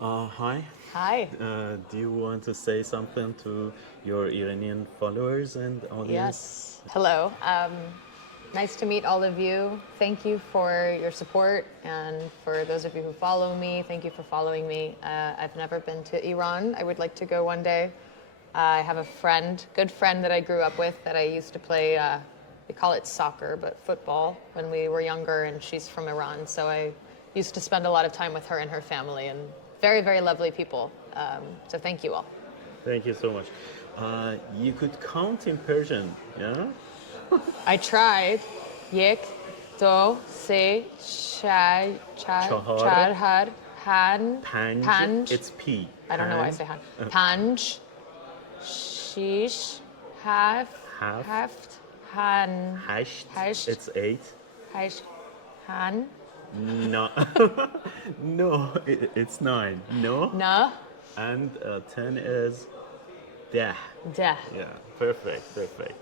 Hi. Hi. Do you want to say something to your Iranian followers and audience? Yes. Hello. Nice to meet all of you. Thank you for your support, and for those of you who follow me, thank you for following me. I've never been to Iran. I would like to go one day. I have a good friend that I grew up with that I used to play, we call it soccer, but football when we were younger, and she's from Iran. So I used to spend a lot of time with her and her family, and very, very lovely people. So thank you all. Thank you so much. You could count in Persian, yeah? I tried. یک دو سه Chahar, چهار هر Panj, پنج it's P. I don't know why I say han پنج شیش Half, هفت هن Hasht, هشت it's 8. هشت هن No, no, it's 9. No, نه and 10 is Dah. ده. Yeah, perfect.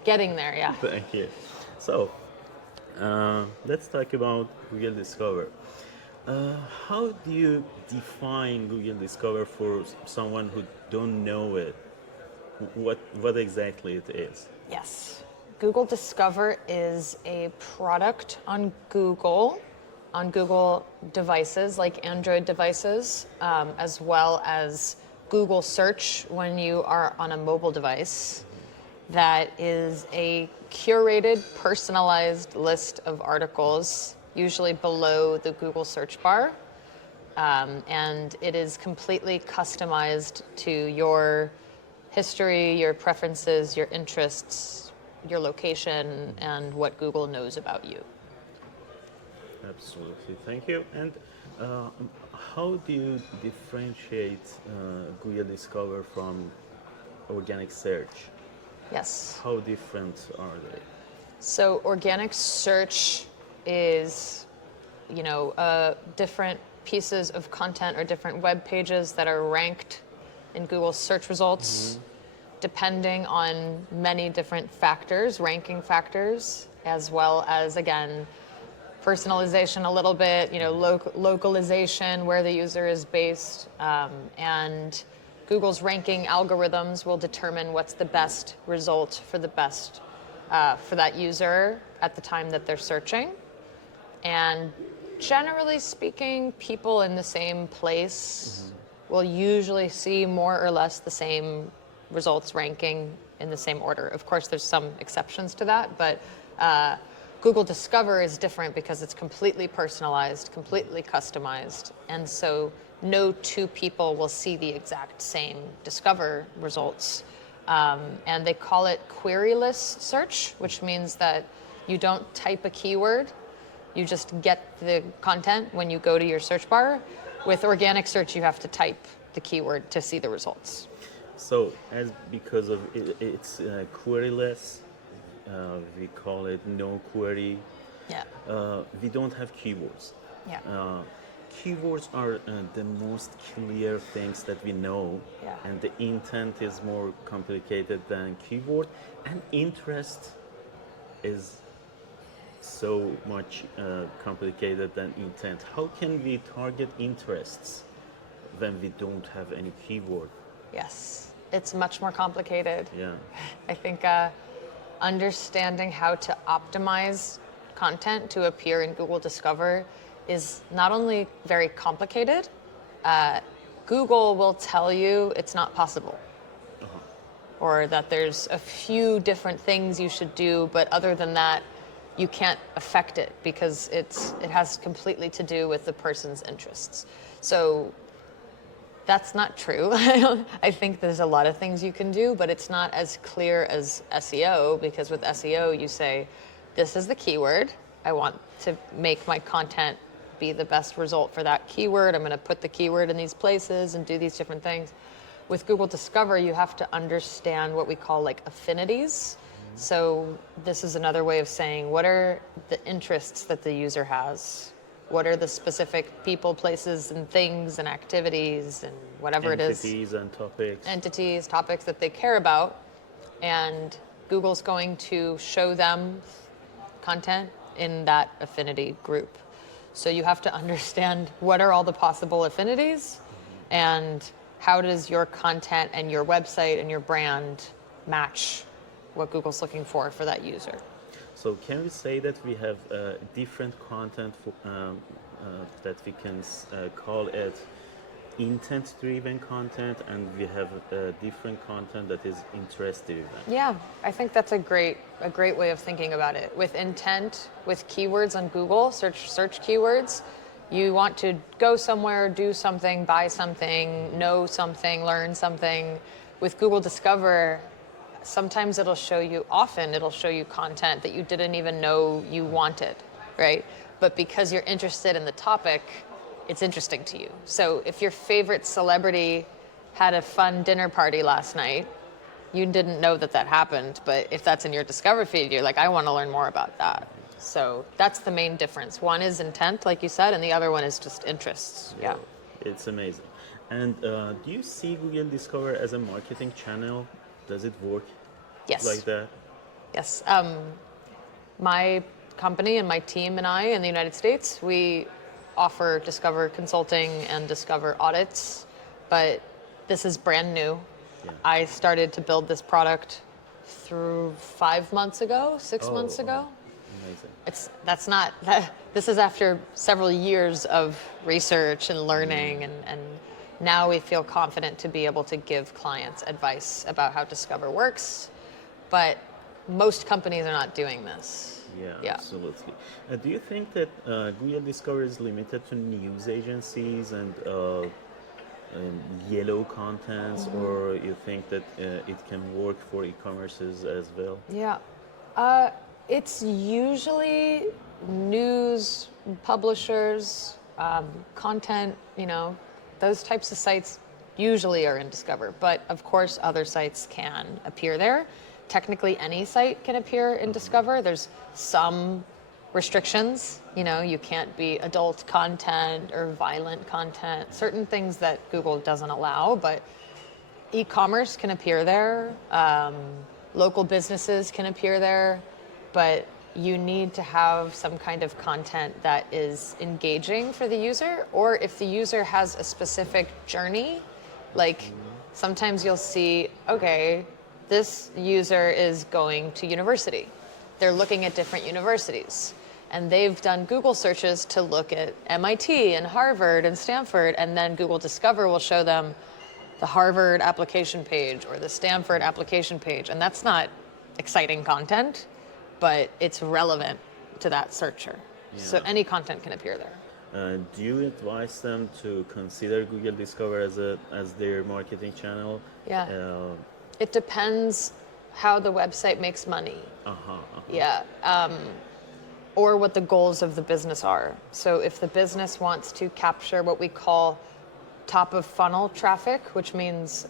Getting there, yeah. Thank you. So, let's talk about Google Discover. How do you define Google Discover for someone who don't know it? What exactly it is? Yes. Google Discover is a product on Google devices like Android devices, as well as Google Search when you are on a mobile device. That is a curated, personalized list of articles, usually below the Google search bar. And it is completely customized to your history, your preferences, your interests, your location, and what Google knows about you. Absolutely, thank you. And how do you differentiate Google Discover from organic search? Yes. How different are they? So organic search is, different pieces of content or different web pages that are ranked in Google search results, depending on many different factors, ranking factors, as well as, again, personalization a little bit, localization, where the user is based, and Google's ranking algorithms will determine what's the best result for that user at the time that they're searching. And generally speaking, people in the same place will usually see more or less the same results ranking in the same order. Of course, there's some exceptions to that, but Google Discover is different because it's completely personalized, completely customized, and so no two people will see the exact same Discover results. And they call it queryless search, which means that you don't type a keyword, you just get the content when you go to your search bar. With organic search, you have to type the keyword to see the results. So, because of it's queryless, we call it no query. Yeah. We don't have keywords. Yeah. Keywords are the most clear things that we know, Yeah. and the intent is more complicated than keyword, and interest is so much complicated than intent. How can we target interests when we don't have any keyword? Yes. It's much more complicated. Yeah. I think understanding how to optimize content to appear in Google Discover is not only very complicated, Google will tell you it's not possible. Or that there's a few different things you should do, but other than that, you can't affect it because it has completely to do with the person's interests. So that's not true. I think there's a lot of things you can do, but it's not as clear as SEO, because with SEO you say, this is the keyword. I want to make my content be the best result for that keyword. I'm going to put the keyword in these places and do these different things. With Google Discover, you have to understand what we call like affinities. So this is another way of saying, what are the interests that the user has? What are the specific people, places, and things and activities and whatever it is? Entities and topics. Entities, topics that they care about. And Google's going to show them content in that affinity group. So you have to understand what are all the possible affinities and how does your content and your website and your brand match what Google's looking for that user. So can we say that we have different content for, that we can call it intent-driven content, and we have different content that is interest-driven? Yeah, I think that's a great way of thinking about it. With intent, with keywords on Google, search keywords, you want to go somewhere, do something, buy something, know something, learn something. With Google Discover, sometimes often it'll show you content that you didn't even know you wanted, right? But because you're interested in the topic, it's interesting to you. So if your favorite celebrity had a fun dinner party last night, you didn't know that happened, but if that's in your Discover feed, you're like, I want to learn more about that. So that's the main difference. One is intent, like you said, and the other one is just interests. Yeah. It's amazing. And do you see Google Discover as a marketing channel? Does it work like that? Yes. My company and my team and I in the United States, we offer Discover consulting and Discover audits, but this is brand new. Yeah. I started to build this product through 6 months ago. Amazing. This is after several years of research and learning, and now we feel confident to be able to give clients advice about how Discover works, but most companies are not doing this. Yeah, absolutely. Do you think that Google Discover is limited to news agencies and yellow contents, or you think that it can work for e-commerces as well? Yeah. It's usually news, publishers, content, those types of sites usually are in Discover. But of course, other sites can appear there. Technically, any site can appear in Discover. There's some restrictions. You can't be adult content or violent content, certain things that Google doesn't allow, but e-commerce can appear there. Local businesses can appear there. But you need to have some kind of content that is engaging for the user, or if the user has a specific journey, like sometimes you'll see, okay, this user is going to university. They're looking at different universities, and they've done Google searches to look at MIT and Harvard and Stanford, and then Google Discover will show them the Harvard application page or the Stanford application page, and that's not exciting content, but it's relevant to that searcher. Yeah. So any content can appear there. Do you advise them to consider Google Discover as their marketing channel? Yeah. It depends how the website makes money. Yeah. Or what the goals of the business are. So if the business wants to capture what we call top of funnel traffic, which means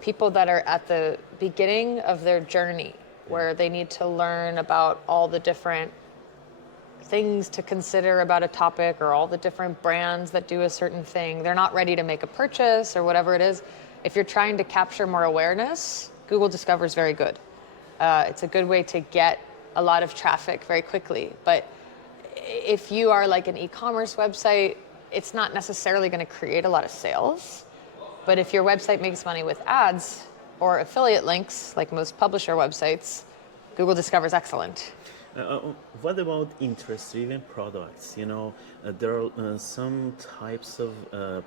people that are at the beginning of their journey, where they need to learn about all the different things to consider about a topic or all the different brands that do a certain thing. They're not ready to make a purchase or whatever it is. If you're trying to capture more awareness, Google Discover is very good. It's a good way to get a lot of traffic very quickly. But if you are like an e-commerce website, it's not necessarily going to create a lot of sales. But if your website makes money with ads or affiliate links, like most publisher websites, Google Discover is excellent. What about interest-driven products? There are some types of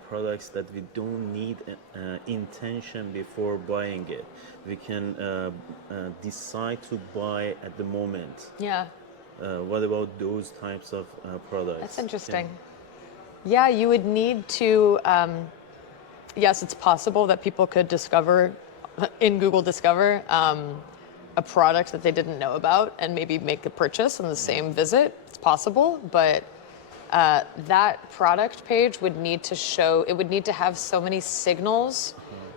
products that we don't need intention before buying it. We can decide to buy at the moment. Yeah. What about those types of products? That's interesting. Yeah, you would need to, yes, it's possible that people could discover in Google Discover a product that they didn't know about and maybe make a purchase on the same visit. It's possible, but that product page would need to have so many signals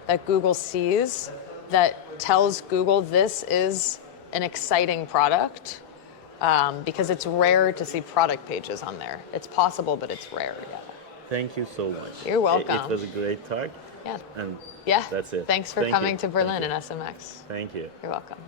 that Google sees that tells Google this is an exciting product, because it's rare to see product pages on there. It's possible, but it's rare. Yeah. Thank you so much. You're welcome. It was a great talk. Yeah. And yeah. That's it. Thanks for coming to Berlin and SMX. Thank you. You're welcome.